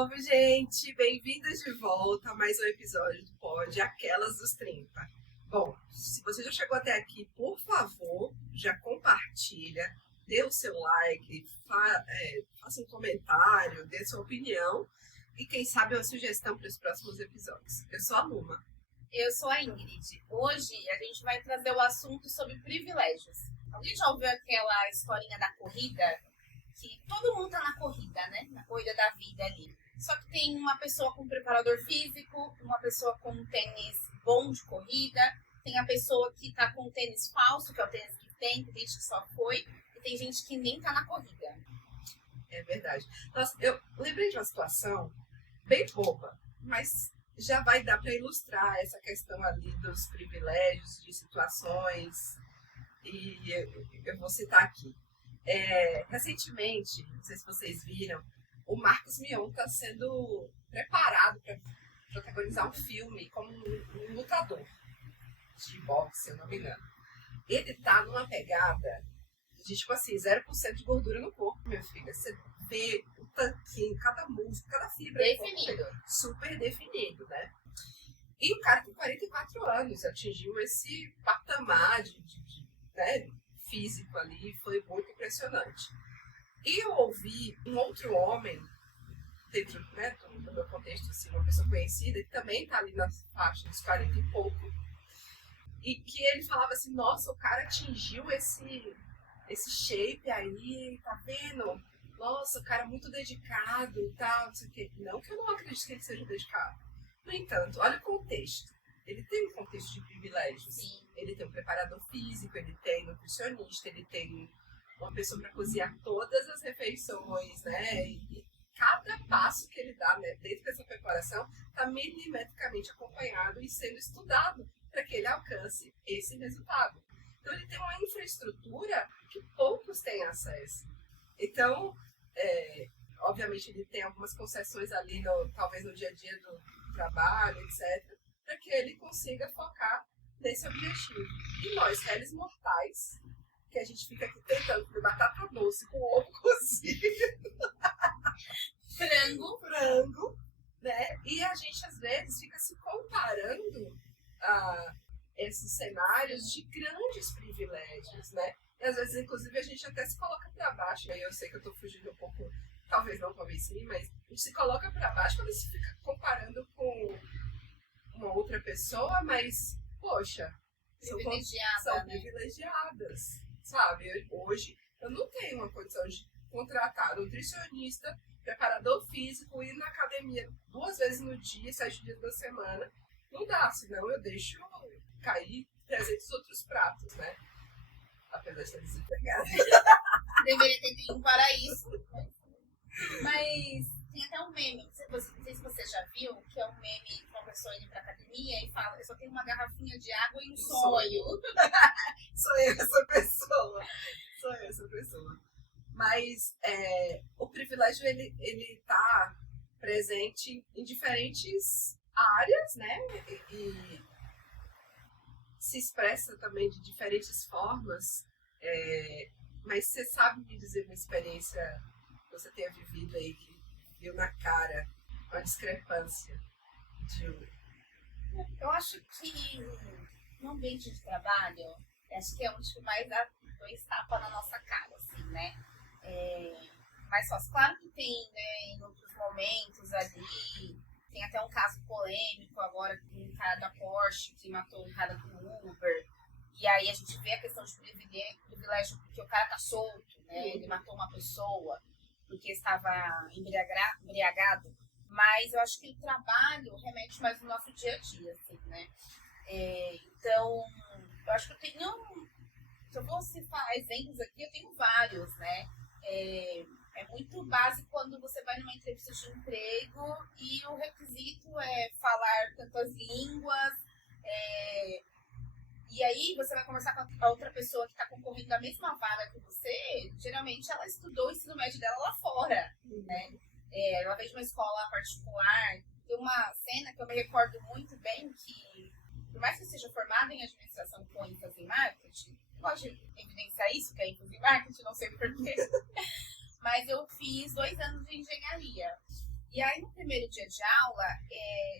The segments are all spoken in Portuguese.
novo, gente! Bem-vindos de volta a mais um episódio do Pod Aquelas dos 30. Bom, se você já chegou até aqui, por favor, já compartilha, dê o seu like, faça um comentário, dê sua opinião e quem sabe uma sugestão para os próximos episódios. Eu sou a Luma. Eu sou a Ingrid. Hoje a gente vai trazer o assunto sobre privilégios. Alguém já ouviu aquela historinha da corrida? Que todo mundo tá na corrida, né? Na corrida da vida ali. Só que tem uma pessoa com preparador físico, uma pessoa com um tênis bom de corrida, tem a pessoa que tá com um tênis falso, que é o tênis que tem gente que só foi, e tem gente que nem tá na corrida. É verdade. Nossa, eu lembrei de uma situação bem boba, mas já vai dar para ilustrar essa questão ali dos privilégios, de situações, e eu vou citar aqui. Recentemente, não sei se vocês viram, o Marcos Mion está sendo preparado para protagonizar um filme como um lutador de boxe, se eu não me engano. Ele tá numa pegada de, tipo assim, 0% de gordura no corpo, minha filha. Você vê o tanquinho, cada músculo, cada fibra Definido. super definido, né? E o cara tem 44 anos, atingiu esse patamar né, físico ali, foi muito impressionante. E eu ouvi um outro homem, dentro, né, do meu contexto, assim, uma pessoa conhecida, que também tá ali na faixa dos 40 e pouco, e que ele falava assim, nossa, o cara atingiu esse shape aí, tá vendo? Nossa, o cara é muito dedicado e tal, não sei o quê. Não que eu não acredite que ele seja dedicado. No entanto, olha o contexto. Ele tem um contexto de privilégios. Sim. Ele tem um preparador físico, ele tem nutricionista, ele tem uma pessoa para cozinhar todas as refeições, né? E cada passo que ele dá, né, dentro dessa preparação está milimetricamente acompanhado e sendo estudado para que ele alcance esse resultado. Então ele tem uma infraestrutura que poucos têm acesso. Então, obviamente ele tem algumas concessões ali, talvez no dia a dia do trabalho, etc., para que ele consiga focar nesse objetivo. E nós, réis mortais, que a gente fica aqui tentando comer batata doce com ovo cozido, frango, né? E a gente, às vezes, fica se comparando a esses cenários de grandes privilégios, né? E, às vezes, inclusive, a gente até se coloca para baixo. E aí eu sei que eu estou fugindo um pouco, talvez sim, mas a gente se coloca para baixo quando se fica comparando com uma outra pessoa, mas, poxa, são privilegiadas, sabe? Hoje, eu não tenho uma condição de contratar nutricionista, preparador físico, ir na academia 2 vezes no dia, 7 dias da semana. Não dá, senão eu deixo cair 300 outros pratos, né? Apesar de ser desempregada. Deveria ter tempo para isso. Mas tem até um meme, não sei se você já viu, que é um meme de uma pessoa indo pra academia e fala, eu só tenho uma garrafinha de água e um sonho. Sou eu essa pessoa. Mas o privilégio, ele tá presente em diferentes áreas, né? E se expressa também de diferentes formas. Mas você sabe me dizer uma experiência que você tenha vivido aí, que viu na cara uma discrepância de Eu acho que no ambiente de trabalho, acho que é onde que mais dá 2 tapas na nossa cara, assim, né? Mais fácil. Claro que tem, né, em outros momentos ali, tem até um caso polêmico agora com um cara da Porsche que matou um cara do Uber. E aí a gente vê a questão de privilégio porque o cara tá solto, né? Ele matou uma pessoa porque estava embriagado. Mas eu acho que o trabalho remete mais no nosso dia a dia, assim, né? Então, eu acho que eu tenho... Se eu vou citar exemplos aqui, eu tenho vários, né? É muito básico quando você vai numa entrevista de emprego e o requisito é falar tantas línguas, e aí você vai conversar com a outra pessoa que está concorrendo da mesma vaga que você, geralmente ela estudou o ensino médio dela lá fora, né? Ela veio de uma escola particular. Tem uma cena que eu me recordo muito bem que, por mais que eu seja formada em administração com ênfase em marketing, eu gosto de evidenciar isso, que é ênfase em marketing, não sei porquê, mas eu fiz 2 anos de engenharia. E aí, no primeiro dia de aula,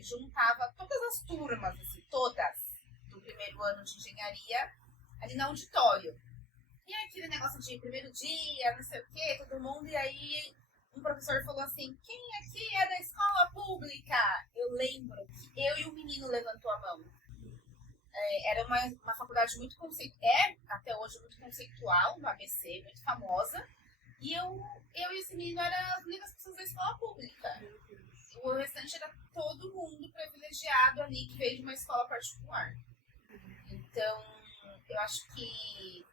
juntava todas as turmas, assim, todas, do primeiro ano de engenharia, ali no auditório. E aí, aquele negócio de primeiro dia, não sei o quê, todo mundo, e aí um professor falou assim, quem aqui é da escola pública? Eu lembro que eu e o menino levantou a mão. Era uma faculdade muito conceitual, até hoje muito conceitual, no ABC, muito famosa. E eu e esse menino eram as únicas pessoas da escola pública. O restante era todo mundo privilegiado ali que veio de uma escola particular. Então, eu acho que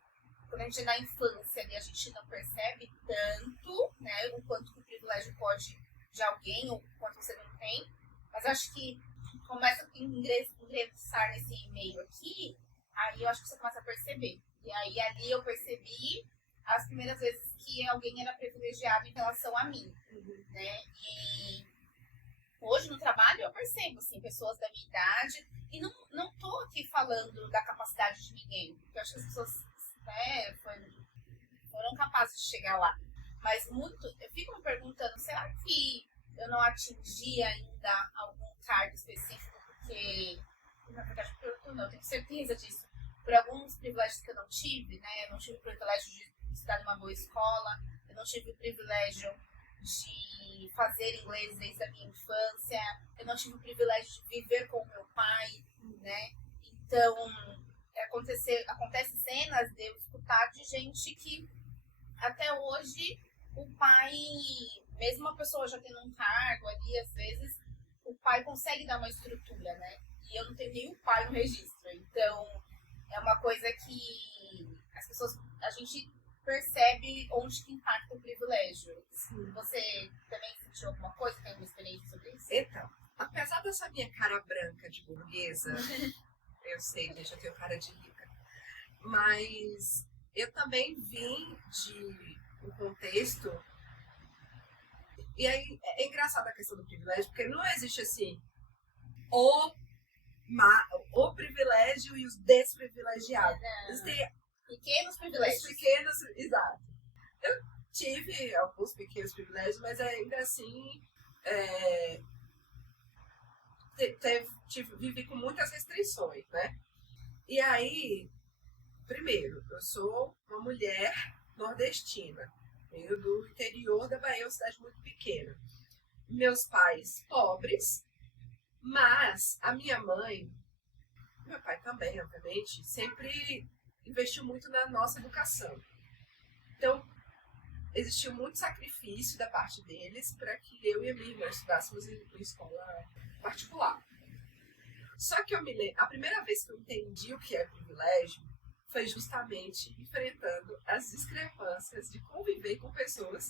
quando a gente é na infância ali, a gente não percebe tanto, né, o quanto que o privilégio pode de alguém, ou o quanto você não tem. Mas eu acho que começa a ingressar nesse meio aqui, aí eu acho que você começa a perceber. E aí ali eu percebi as primeiras vezes que alguém era privilegiado em relação a mim, né? E hoje no trabalho eu percebo, assim, pessoas da minha idade, e não tô aqui falando da capacidade de ninguém, porque eu acho que as pessoas, né, foram capazes de chegar lá. Mas eu fico me perguntando, será que eu não atingi ainda algum cargo específico porque, na verdade, eu não tenho certeza disso, por alguns privilégios que eu não tive, né? Eu não tive o privilégio de estudar numa boa escola, eu não tive o privilégio de fazer inglês desde a minha infância, eu não tive o privilégio de viver com o meu pai, né? Então, acontece cenas de eu escutar de gente que até hoje o pai, mesmo a pessoa já tendo um cargo ali, às vezes, o pai consegue dar uma estrutura, né? E eu não tenho nenhum pai no registro. Então, é uma coisa que as pessoas, a gente percebe onde que impacta o privilégio. Sim. Você também sentiu alguma coisa? Tem uma experiência sobre isso? Então, apesar dessa minha cara branca de burguesa, eu sei, gente, eu tenho cara de rica, mas eu também vim de um contexto. E aí é engraçada a questão do privilégio, porque não existe assim o privilégio e os desprivilegiados. Existem pequenos privilégios. Exato. Eu tive alguns pequenos privilégios, mas ainda assim vivi com muitas restrições, né? E aí, primeiro, eu sou uma mulher nordestina, venho do interior da Bahia, uma cidade muito pequena. Meus pais pobres, mas a minha mãe, meu pai também, obviamente, sempre investiu muito na nossa educação. Então, existiu muito sacrifício da parte deles para que eu e a minha irmã estudássemos em escola particular. Só que a primeira vez que eu entendi o que é privilégio foi justamente enfrentando as discrepâncias de conviver com pessoas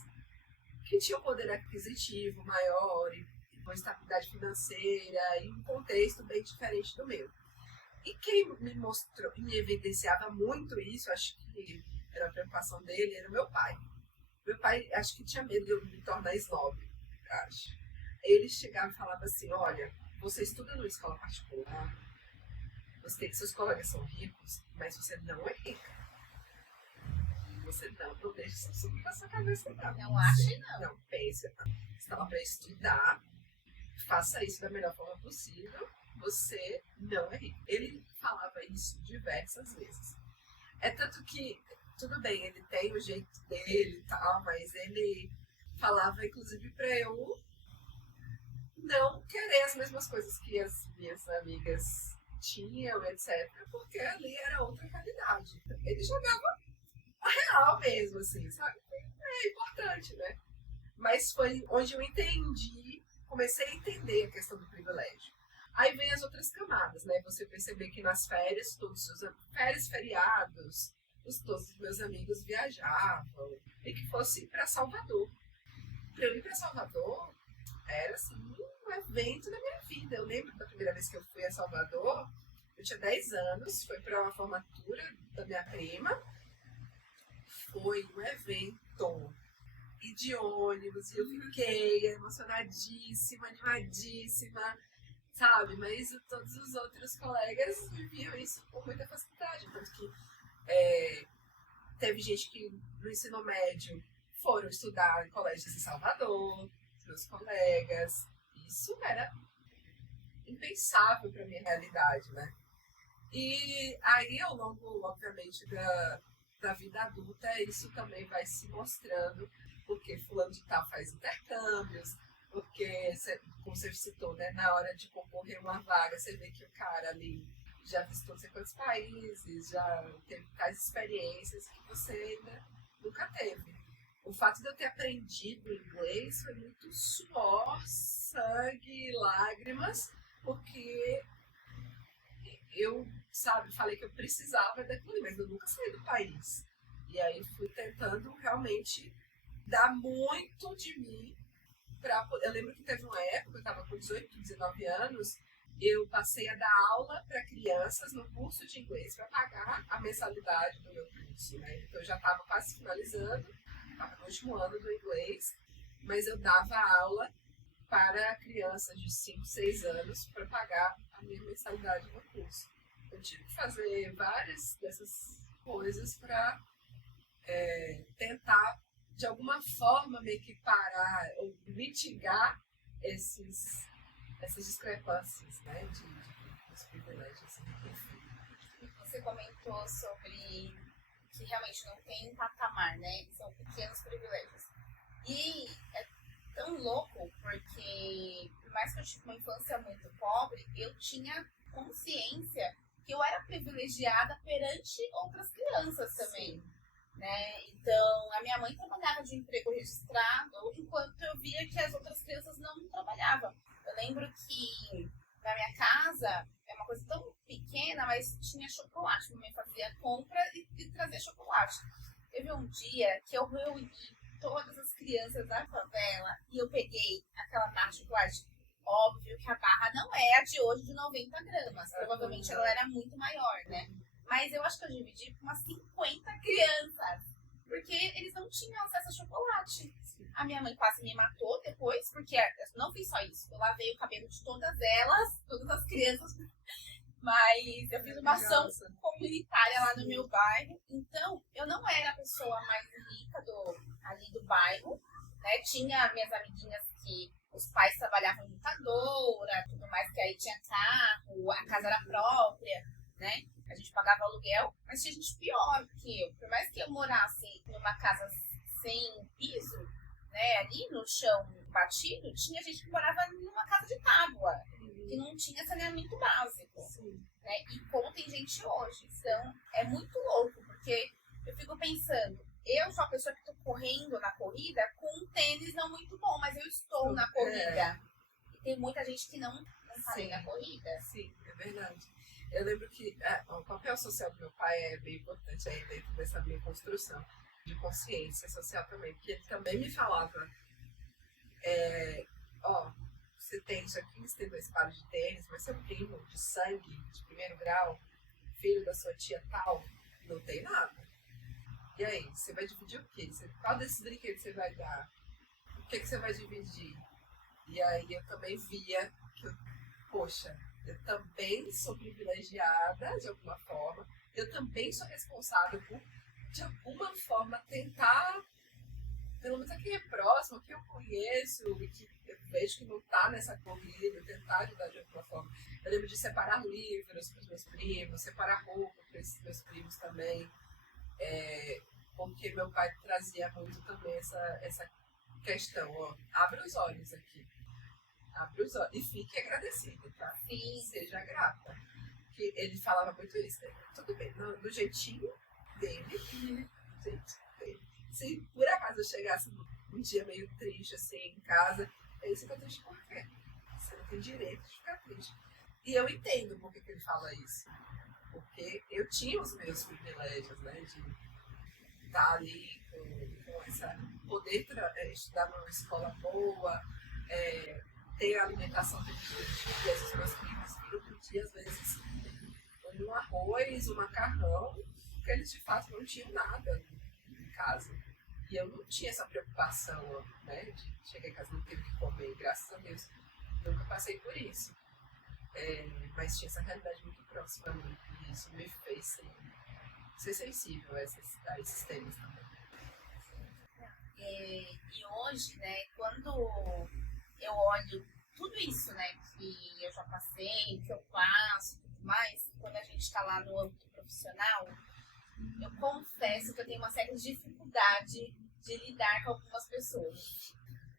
que tinham poder aquisitivo maior e uma estabilidade financeira e um contexto bem diferente do meu. E quem me mostrou e me evidenciava muito isso, acho que era a preocupação dele, era o meu pai. Meu pai, acho que tinha medo de eu me tornar snob, acho. Ele chegava e falava assim, olha, você estuda numa escola particular, você tem que seus colegas são ricos, mas você não é rica. Você não deixa isso subir na sua cabeça, não. Não ache, não. Não, pense, não. Você está lá para estudar, faça isso da melhor forma possível, você não é rico. Ele falava isso diversas vezes. É tanto que, tudo bem, ele tem o jeito dele e tal, mas ele falava, inclusive, para eu não querer as mesmas coisas que as minhas amigas tinham, etc. Porque ali era outra realidade. Ele jogava a real mesmo, assim, sabe? É importante, né? Mas foi onde eu entendi, comecei a entender a questão do privilégio. Aí vem as outras camadas, né? Você perceber que nas férias, feriados, todos os meus amigos viajavam e que fosse para Salvador. Para eu ir para Salvador, era assim, um evento da minha vida. Eu lembro da primeira vez que eu fui a Salvador, eu tinha 10 anos, foi para uma formatura da minha prima. Foi um evento. E de ônibus, e eu fiquei emocionadíssima, animadíssima, sabe? Mas todos os outros colegas viviam isso com muita facilidade. Tanto que teve gente que no ensino médio foram estudar em colégios em Salvador, meus colegas. Isso era impensável para minha realidade, né? E aí, ao longo, obviamente, da vida adulta, isso também vai se mostrando, porque fulano de tal faz intercâmbios, porque, como você citou, né, na hora de concorrer uma vaga, você vê que o cara ali já visitou não sei quantos países, já teve tais experiências que você ainda nunca teve. O fato de eu ter aprendido inglês foi muito suor, sangue, lágrimas, porque eu, sabe, falei que eu precisava daquilo, mas eu nunca saí do país. E aí fui tentando realmente dar muito de mim. Eu lembro que teve uma época, eu estava com 18, 19 anos, eu passei a dar aula para crianças no curso de inglês para pagar a mensalidade do meu curso, né? Então eu já estava quase finalizando, estava no último ano do inglês, mas eu dava aula para crianças de 5, 6 anos para pagar a minha mensalidade no curso. Eu tive que fazer várias dessas coisas para tentar, de alguma forma, meio que parar ou mitigar essas discrepâncias, né, dos privilégios. Você comentou sobre que realmente não tem patamar, né? São pequenos privilégios. E é tão louco porque, por mais que eu tive uma infância muito pobre, eu tinha consciência que eu era privilegiada perante outras crianças também. Sim. Né? Então, a minha mãe trabalhava de emprego registrado, enquanto eu via que as outras crianças não trabalhavam. Eu lembro que na minha casa, é uma coisa tão pequena, mas tinha chocolate. Minha mãe fazia compra e trazia chocolate. Teve um dia que eu reuni todas as crianças da favela e eu peguei aquela barra de chocolate. Óbvio que a barra não é a de hoje de 90 gramas. Provavelmente ela era muito maior, né? Mas eu acho que eu dividi com umas 50 crianças. Porque eles não tinham acesso a chocolate. A minha mãe quase me matou depois, porque eu não fiz só isso. Eu lavei o cabelo de todas elas, todas as crianças. Mas eu fiz uma ação comunitária lá no meu bairro. Então, eu não era a pessoa mais rica ali do bairro. Né? Tinha minhas amiguinhas que os pais trabalhavam em montadora, tudo mais, que aí tinha carro, a casa era própria, né? A gente pagava aluguel, mas tinha gente pior que eu. Por mais que eu morasse numa casa sem piso, né, ali no chão batido, tinha gente que morava numa casa de tábua, que não tinha saneamento básico. Né? E como tem gente hoje. Então, é muito louco, porque eu fico pensando, eu sou a pessoa que estou correndo na corrida com um tênis não muito bom, mas eu estou na corrida. E tem muita gente que não está ali na corrida. Sim, é verdade. Eu lembro que o papel social do meu pai é bem importante aí dentro dessa minha construção de consciência social também, porque ele também me falava, você tem isso aqui, você tem 2 pares de tênis, mas seu primo de sangue, de primeiro grau, filho da sua tia tal, não tem nada. E aí, você vai dividir o quê? Qual desses brinquedos você vai dar? O que você vai dividir? E aí eu também via que, poxa, eu também sou privilegiada de alguma forma, eu também sou responsável por, de alguma forma, tentar, pelo menos aqui é próximo, que eu conheço, e que eu vejo que não está nessa corrida, tentar ajudar de alguma forma. Eu lembro de separar livros para os meus primos, separar roupa para esses meus primos também, porque meu pai trazia muito também essa questão, abre os olhos aqui. Abre os olhos e fique agradecida, tá? Sim. Seja grata. Que ele falava muito isso, né? Tudo bem, do jeitinho dele, do jeito dele. Se por acaso eu chegasse um dia meio triste, assim, em casa, aí você fica triste por quê? Você não tem direito de ficar triste. E eu entendo por que ele fala isso. Porque eu tinha os meus privilégios, né? De estar ali com essa... Poder estudar numa escola boa, ter a alimentação todos os dias, os meus primos todo dia, às vezes, um arroz, um macarrão, porque eles de fato não tinham nada em casa. E eu não tinha essa preocupação, né, de chegar em casa e não ter o que comer, graças a Deus. Nunca passei por isso. Mas tinha essa realidade muito próxima a mim, e isso me fez ser sensível a esses temas também. E hoje, né, quando eu olho tudo isso, né, que eu já passei, que eu passo, tudo mais, quando a gente está lá no âmbito profissional, eu confesso que eu tenho uma certa dificuldade de lidar com algumas pessoas,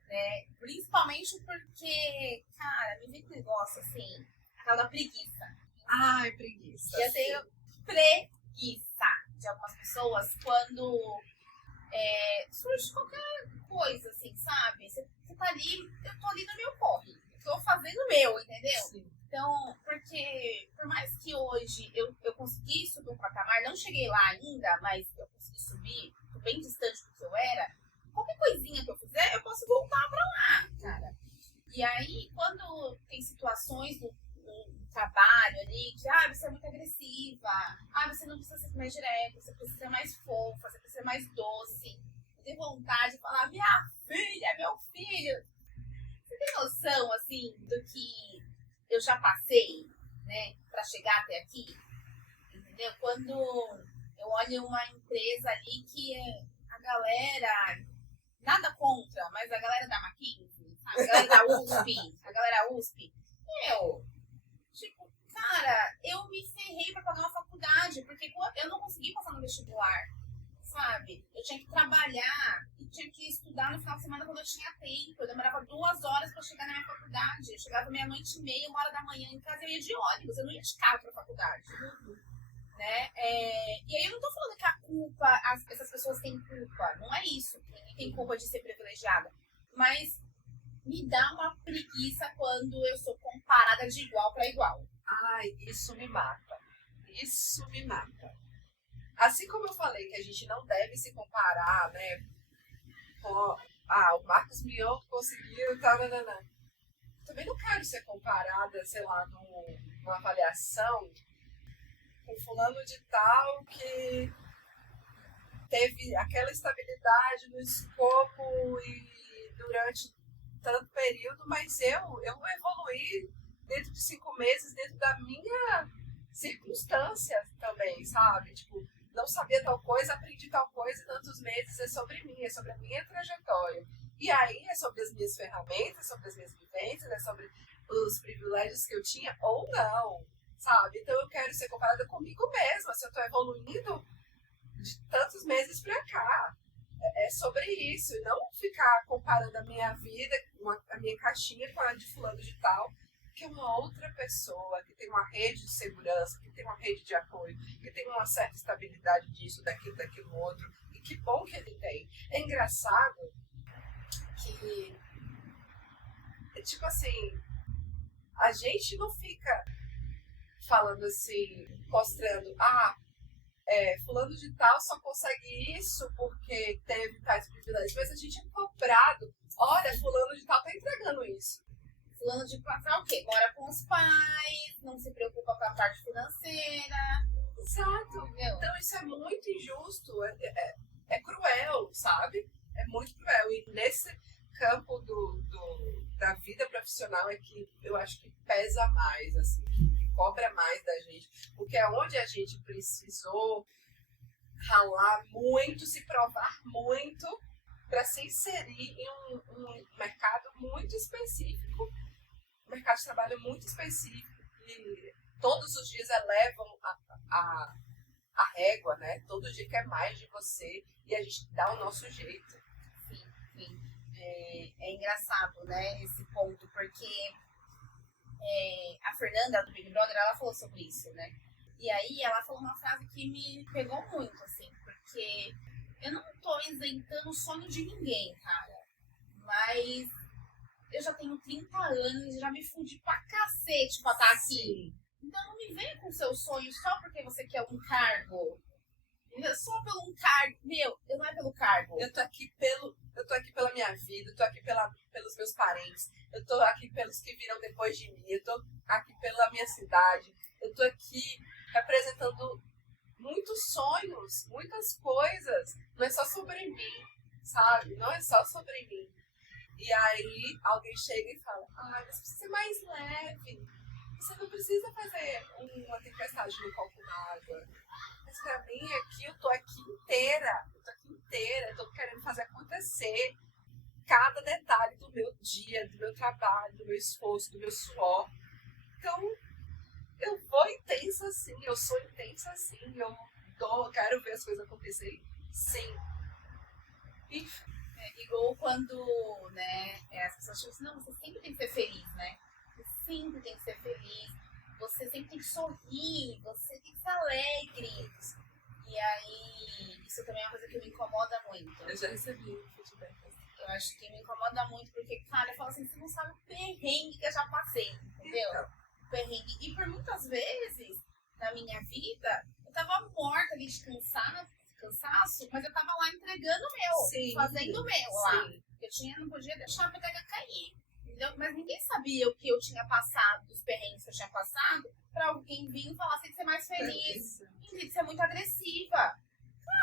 né, principalmente porque, cara, me vem um negócio assim, aquela preguiça. Ai, preguiça. Eu tenho preguiça de algumas pessoas quando surge qualquer coisa, assim, sabe? Você tá ali, eu tô ali no meu corre. Eu tô fazendo o meu, entendeu? Sim. Então, porque por mais que hoje eu consegui subir um patamar, não cheguei lá ainda, mas eu consegui subir, tô bem distante do que eu era, qualquer coisinha que eu fizer, eu posso voltar pra lá, cara. E aí, quando tem situações no trabalho ali, que você é muito agressiva, você não precisa ser mais direta, você precisa ser mais fofa, você precisa ser mais doce. Eu tenho vontade de falar, minha filha, meu filho. Você tem noção, assim, do que eu já passei, né, pra chegar até aqui? Entendeu? Quando eu olho uma empresa ali que a galera, nada contra, mas a galera da McKinsey, a galera da USP, tipo, cara, eu me ferrei pra pagar uma faculdade, porque eu não consegui passar no vestibular, sabe? Eu tinha que trabalhar e tinha que estudar no final de semana quando eu tinha tempo. Eu demorava 2 horas pra chegar na minha faculdade. Eu chegava meia-noite e meia, 1h em casa, eu ia de ônibus, eu não ia de carro pra faculdade. Né? E aí eu não tô falando que a culpa, essas pessoas têm culpa, não é isso, ninguém tem culpa de ser privilegiada, mas me dá uma preguiça quando eu sou comparada de igual para igual. Ai, isso me mata. Isso me mata. Assim como eu falei que a gente não deve se comparar, né? Com, o Marcos Mion conseguiu, também não quero ser comparada, sei lá, numa avaliação com fulano de tal que teve aquela estabilidade no escopo e durante tanto período, mas eu evoluí dentro de 5 meses, dentro da minha circunstância também, sabe? Tipo, não sabia tal coisa, aprendi tal coisa em tantos meses, é sobre mim, é sobre a minha trajetória. E aí é sobre as minhas ferramentas, sobre as minhas vivências, é sobre os privilégios que eu tinha ou não, sabe? Então eu quero ser comparada comigo mesma, se eu tô evoluindo de tantos meses pra cá. É sobre isso, e não ficar comparando a minha vida, a minha caixinha com a de fulano de tal, que é uma outra pessoa, que tem uma rede de segurança, que tem uma rede de apoio, que tem uma certa estabilidade disso, daquilo outro, e que bom que ele tem. É engraçado que, tipo assim, a gente não fica falando assim, mostrando, fulano de tal só consegue isso porque teve tais privilégios, mas a gente é cobrado. Olha, fulano de tal tá entregando isso. Fulano de tal o quê? Mora com os pais, não se preocupa com a parte financeira. Exato. Entendeu? Então isso é muito injusto, é cruel, sabe? É muito cruel. E nesse campo da vida profissional é que eu acho que pesa mais, assim, que cobra mais da gente, porque é onde a gente precisou ralar muito, se provar muito para se inserir em um mercado muito específico, um mercado de trabalho muito específico, que todos os dias elevam a régua, né? Todo dia quer mais de você e a gente dá o nosso jeito. Sim, sim. É engraçado, né, esse ponto, porque a Fernanda do Big Brother, ela falou sobre isso, né? E aí ela falou uma frase que me pegou muito, assim, porque eu não tô isentando o sonho de ninguém, cara, mas eu já tenho 30 anos e já me fudi pra cacete pra estar aqui. Então não me venha com seu sonho só porque você quer um cargo. Só pelo um cargo. Meu, não é pelo cargo. Eu tô aqui pela minha vida, eu tô aqui pelos meus parentes, eu tô aqui pelos que virão depois de mim, eu tô aqui pela minha cidade, eu tô aqui representando muitos sonhos, muitas coisas. Não é só sobre mim, sabe? Não é só sobre mim. E aí alguém chega e fala, mas precisa ser mais leve. Você não precisa fazer uma tempestade no copo d'água. Mas pra mim aqui, eu tô aqui inteira. Eu tô querendo fazer acontecer. reconhecer cada detalhe do meu dia, do meu trabalho, do meu esforço, do meu suor. Então, eu vou intensa assim, eu sou intensa assim, eu quero ver as coisas acontecerem, sim. Igual quando, né, as pessoas acham assim, não, você sempre tem que ser feliz, né? Você sempre tem que ser feliz, você sempre tem que sorrir, você tem que ser alegre. E aí, isso também é uma coisa que me incomoda muito. Eu já recebi feedback. Eu acho que me incomoda muito, porque, cara, eu falo assim, você não sabe o perrengue que eu já passei, entendeu? Então. Perrengue. E por muitas vezes, na minha vida, eu tava morta ali de cansaço, mas eu tava lá entregando o meu, sim, fazendo o meu lá. Sim. Eu não podia deixar a peteca cair, entendeu? Mas ninguém sabia o que eu tinha passado, dos perrengues que eu tinha passado, pra alguém vir e falar assim, de ser mais feliz, de ser muito agressiva.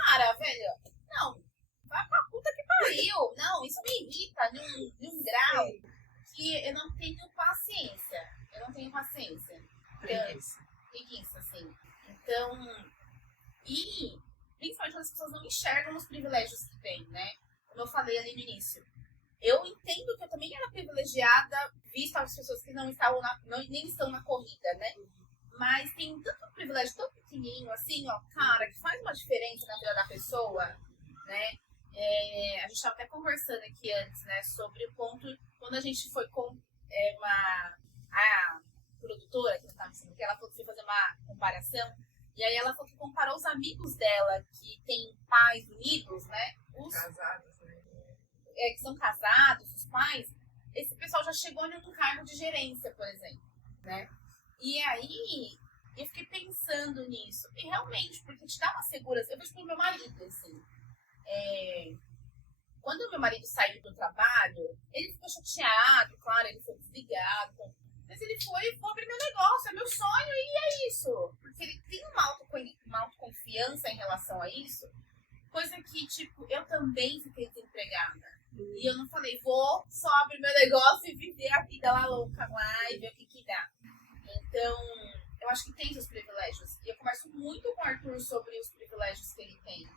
Cara, velho, não, vai pra puta que pariu. Não, isso me irrita num grau que eu não tenho paciência. Preguiça, assim. Então, e principalmente quando as pessoas não enxergam os privilégios que têm, né? Como eu falei ali no início. Eu entendo que eu também era privilegiada, vista as pessoas que não estavam nem estão na corrida, né? Mas tem tanto privilégio tão pequenininho, assim, ó, cara, que faz uma diferença na vida da pessoa, né? A gente estava até conversando aqui antes, né, sobre o ponto, quando a gente foi com a produtora que estava ensinando, que ela falou que foi fazer uma comparação, e aí ela falou que comparou os amigos dela que têm pais unidos, né? Casados, né? Que são casados, os pais, esse pessoal já chegou em um cargo de gerência, por exemplo, né? E aí, eu fiquei pensando nisso. E realmente, porque te dá uma segurança. Eu vejo pro meu marido, assim. Quando o meu marido saiu do trabalho, ele ficou chateado, claro, ele foi desligado. Mas ele foi, vou abrir meu negócio, é meu sonho e é isso. Porque ele tem uma autoconfiança em relação a isso. Coisa que, tipo, eu também fiquei desempregada. E eu não falei, vou só abrir meu negócio e viver a vida lá louca lá e ver o que dá. Então, eu acho que tem seus privilégios. E eu converso muito com o Arthur sobre os privilégios que ele tem.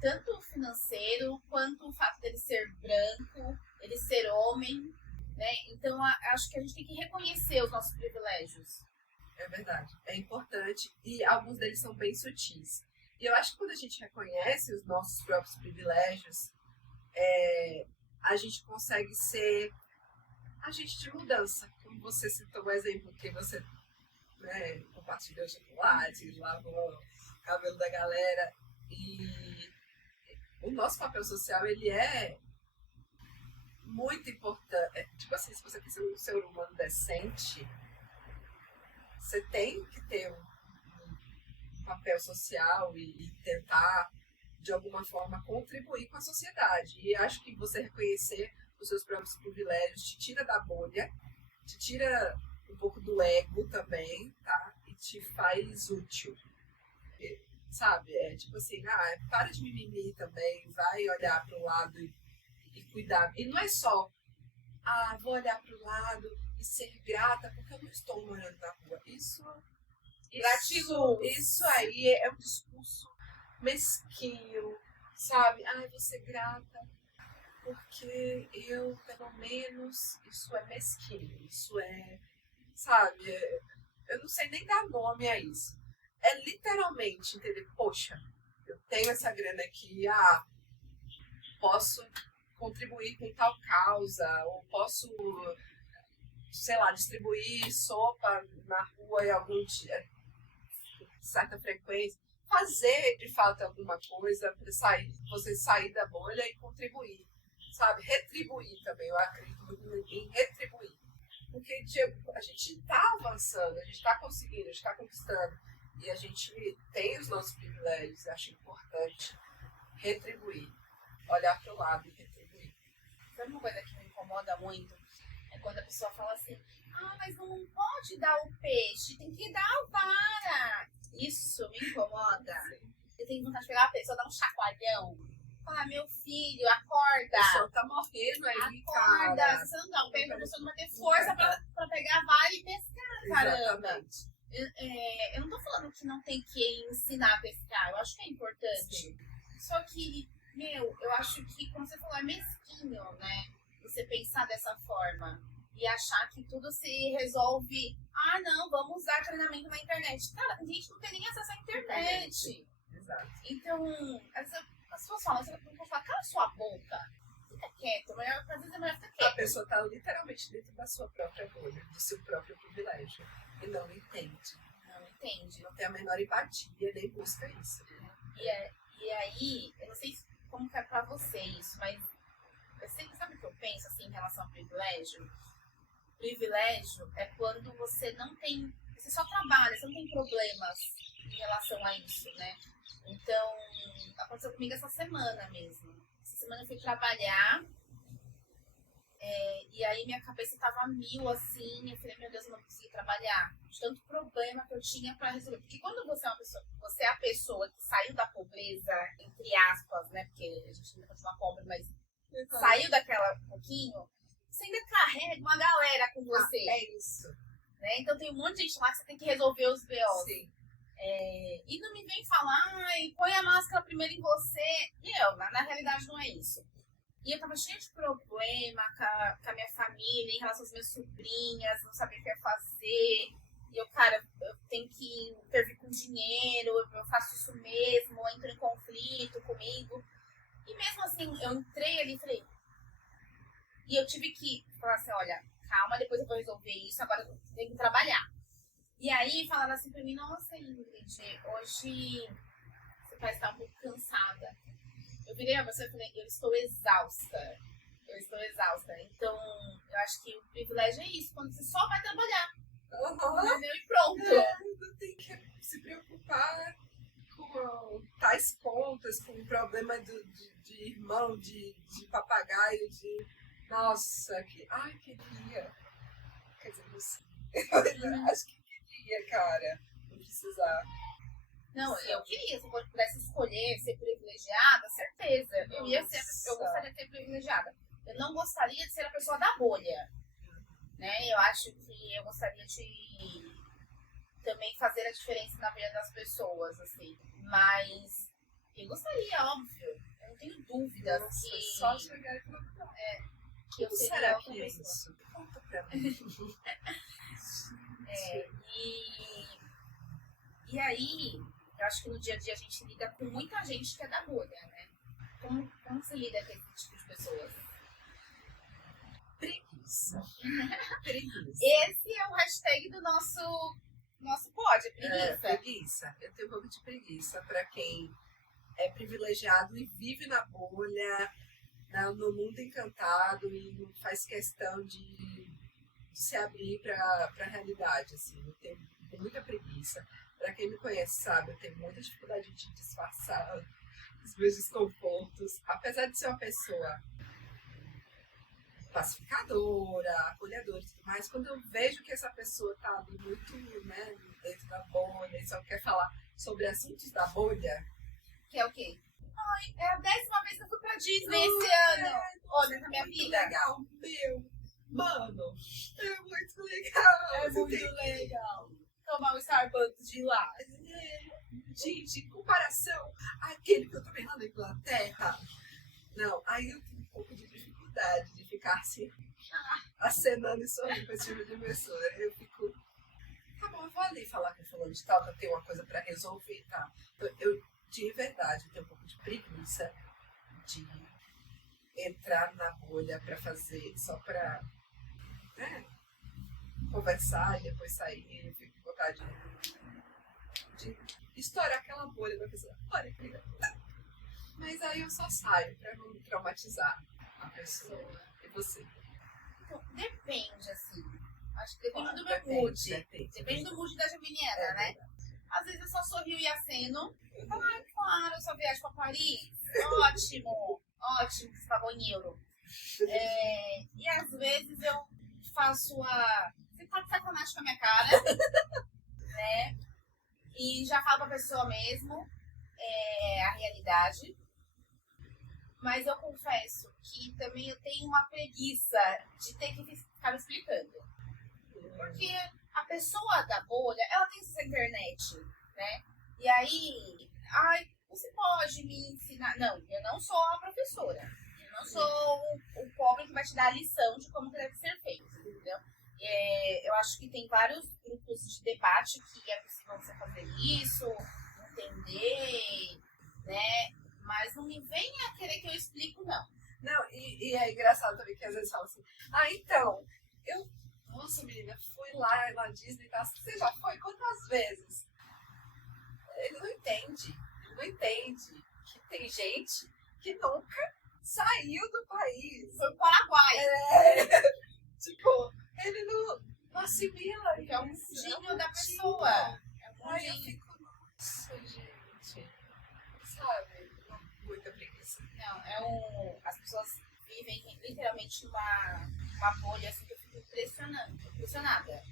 Tanto o financeiro, quanto o fato dele ser branco, ele ser homem, né? Então, acho que a gente tem que reconhecer os nossos privilégios. É verdade, é importante. E alguns deles são bem sutis. E eu acho que quando a gente reconhece os nossos próprios privilégios, a gente consegue ser agente de mudança. Como você citou o exemplo que você, né, compartilhou chocolate, lavou o cabelo da galera. E o nosso papel social, ele é muito importante. Tipo assim, se você quer ser um ser humano decente, você tem que ter um papel social e tentar, de alguma forma, contribuir com a sociedade. E acho que você reconhecer os seus próprios privilégios te tira da bolha, te tira um pouco do ego também, tá? E te faz útil. Sabe? É tipo assim, para de mimimi também, vai olhar para o lado e cuidar. E não é só, vou olhar para o lado e ser grata porque eu não estou morando na rua. Isso aí é um discurso mesquinho, sabe? Vou ser grata porque eu, pelo menos, isso é mesquinho, isso é, sabe? Eu não sei nem dar nome a isso. É literalmente, entendeu? Poxa, eu tenho essa grana aqui, posso contribuir com tal causa, ou posso, sei lá, distribuir sopa na rua em algum dia, certa frequência. Fazer, de fato, alguma coisa para você sair da bolha e contribuir, sabe? Retribuir também, eu acredito muito em retribuir. Porque a gente está avançando, a gente está conseguindo, a gente está conquistando. E a gente tem os nossos privilégios, acho importante retribuir, olhar para o lado e retribuir. Sabe uma coisa que me incomoda muito? É quando a pessoa fala assim, mas não pode dar o peixe, tem que dar a vara. Isso me incomoda. Eu tenho vontade de pegar a pessoa, dar um chacoalhão. Falar, meu filho, acorda. A pessoa tá morrendo aí, acorda. cara. Se você não dá o peixe, a pessoa não vai ter força pra pegar a vara e pescar, caramba. Exatamente. Eu não tô falando que não tem que ensinar a pescar, eu acho que é importante. Sim. Só que eu acho que, como você falou, é mesquinho, né? Você pensar dessa forma e achar que tudo se resolve. Ah, não, vamos usar treinamento na internet. Cara, a gente não tem nem acesso à internet. Exato. Então, às vezes as pessoas falam, você vai falar, cala sua boca. Fica quieto, às vezes é melhor ficar quieto. A pessoa está literalmente dentro da sua própria bolha, do seu próprio privilégio. E não entende. Não entende. Não tem a menor empatia, nem busca isso. E aí, eu não sei como que é pra você isso, mas sabe o que eu penso assim em relação ao privilégio? Privilégio é quando você não tem, você só trabalha, você não tem problemas em relação a isso, né? Então, aconteceu comigo essa semana mesmo. Essa semana eu fui trabalhar e aí minha cabeça tava mil assim, eu falei, meu Deus, eu não consegui trabalhar. De tanto problema que eu tinha pra resolver. Porque quando você é uma pessoa, você é a pessoa que saiu da pobreza, entre aspas, né? Porque a gente ainda continua pobre, mas saiu daquela pouquinho, você ainda carrega uma galera com você. É isso. Né? Então tem um monte de gente lá que você tem que resolver os B.O. Sim. E não me vem falar, ai, põe a máscara primeiro em você. Na realidade não é isso. E eu tava cheia de problema com a minha família, em relação às minhas sobrinhas, não sabia o que ia fazer. E eu, cara, eu tenho que intervir com dinheiro, eu faço isso mesmo, eu entro em conflito comigo. E mesmo assim, eu entrei ali e falei... E eu tive que falar assim, olha, calma, depois eu vou resolver isso, agora eu tenho que trabalhar. E aí falaram assim pra mim, nossa, Ingrid, hoje você parece estar um pouco cansada. Eu virei a você e falei, eu estou exausta. Então, eu acho que o privilégio é isso, quando você só vai trabalhar. Entendeu? E pronto. Não tem que se preocupar com tais contas, com o problema de irmão, de papagaio, de... Nossa, queria. Quer dizer, não sei. Acho que queria, cara. Não precisar. Não, eu queria, se eu pudesse escolher ser privilegiada, certeza. Eu gostaria de ser privilegiada. Eu não gostaria de ser a pessoa da bolha. Né? Eu acho que eu gostaria de também fazer a diferença na vida das pessoas, assim. Mas eu gostaria, óbvio. Eu não tenho dúvidas que... Só chegar e falar, não. Que eu seria será outra que é pessoa. isso? Conta pra mim. E aí, eu acho que no dia a dia a gente lida com muita gente que é da bolha, né? Como você lida com esse tipo de pessoas? Preguiça. Esse é o hashtag do nosso pod, é preguiça. Preguiça. Eu tenho um pouco de preguiça pra quem é privilegiado e vive na bolha, no mundo encantado e não faz questão de se abrir para a realidade, assim. Eu tenho muita preguiça. Para quem me conhece sabe, eu tenho muita dificuldade de disfarçar os meus desconfortos. Apesar de ser uma pessoa pacificadora, acolhedora e tudo mais, quando eu vejo que essa pessoa tá ali muito, né, dentro da bolha e só quer falar sobre assuntos da bolha... Que é o quê? Ai, é a 10ª vez que eu fui pra Disney esse ano. Olha, na minha vida. Legal, mano, é muito legal. É muito legal. Tomar o Starbucks de lá. Gente, em comparação àquele que eu tomei lá na Inglaterra, não, aí eu tenho um pouco de dificuldade de ficar assim, acenando e sorrindo com esse tipo de pessoa. Eu fico, tá bom, eu vou ali falar com o fulano de tal, que eu tenho uma coisa pra resolver, tá? Eu de verdade, eu tenho um pouco de preguiça de entrar na bolha pra fazer, só pra, né, conversar e depois sair. Eu fico com vontade de estourar aquela bolha da pessoa. Olha, querida. Mas aí eu só saio pra não traumatizar a pessoa. E você? Então, depende, assim. Acho que depende do meu mood. Depende do mood da geminiana, né? Verdade. Às vezes eu só sorrio e aceno. Ah, claro, eu só viajo pra Paris. Ótimo que você pagou em euro. E às vezes eu faço você tá de sacanagem com a minha cara, né? E já falo pra pessoa mesmo a realidade. Mas eu confesso que também eu tenho uma preguiça de ter que ficar me explicando. Porque a pessoa da bolha, ela tem essa internet, né? E aí, você pode me ensinar. Não, eu não sou a professora. Eu não sou o pobre que vai te dar a lição de como que deve ser feito, entendeu? Eu acho que tem vários grupos de debate que é possível você fazer isso, entender, né? Mas não me venha querer que eu explico, não. Não, e é engraçado também que às vezes fala assim, então, nossa menina, fui lá na Disney e tal, você já foi quantas vezes? Ele não entende que tem gente que nunca saiu do país. Foi pro Paraguai. Tipo, ele não assimila Que é um mundinho da pessoa. É um Aí eu mundinho. fico, nossa, gente, sabe? Muita preguiça. Não, as pessoas vivem literalmente uma bolha assim que eu fico impressionada,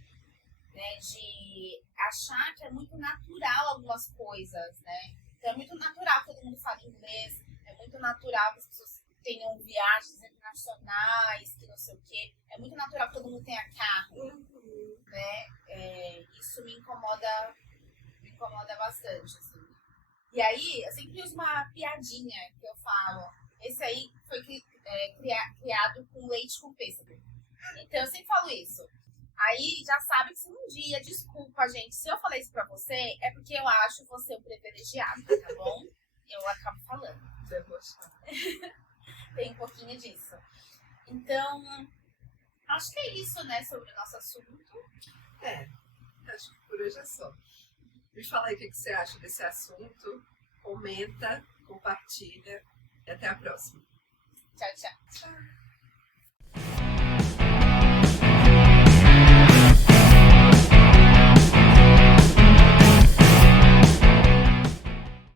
né? De achar que é muito natural algumas coisas, né? Então é muito natural que todo mundo fale inglês, é muito natural que as pessoas tenham viagens internacionais, que não sei o quê. É muito natural que todo mundo tenha carro, né? Isso me incomoda bastante, assim. E aí, eu sempre uso uma piadinha que eu falo. Esse aí foi criado com leite com pêssego. Então, eu sempre falo isso. Aí, já sabe que se um dia, desculpa, gente, se eu falei isso pra você, é porque eu acho você um privilegiado, tá bom? Eu acabo falando. Tem um pouquinho disso. Então, acho que é isso, né, sobre o nosso assunto. Acho que por hoje é só. Me fala aí o que você acha desse assunto. Comenta, compartilha e até a próxima. Tchau, tchau. Tchau.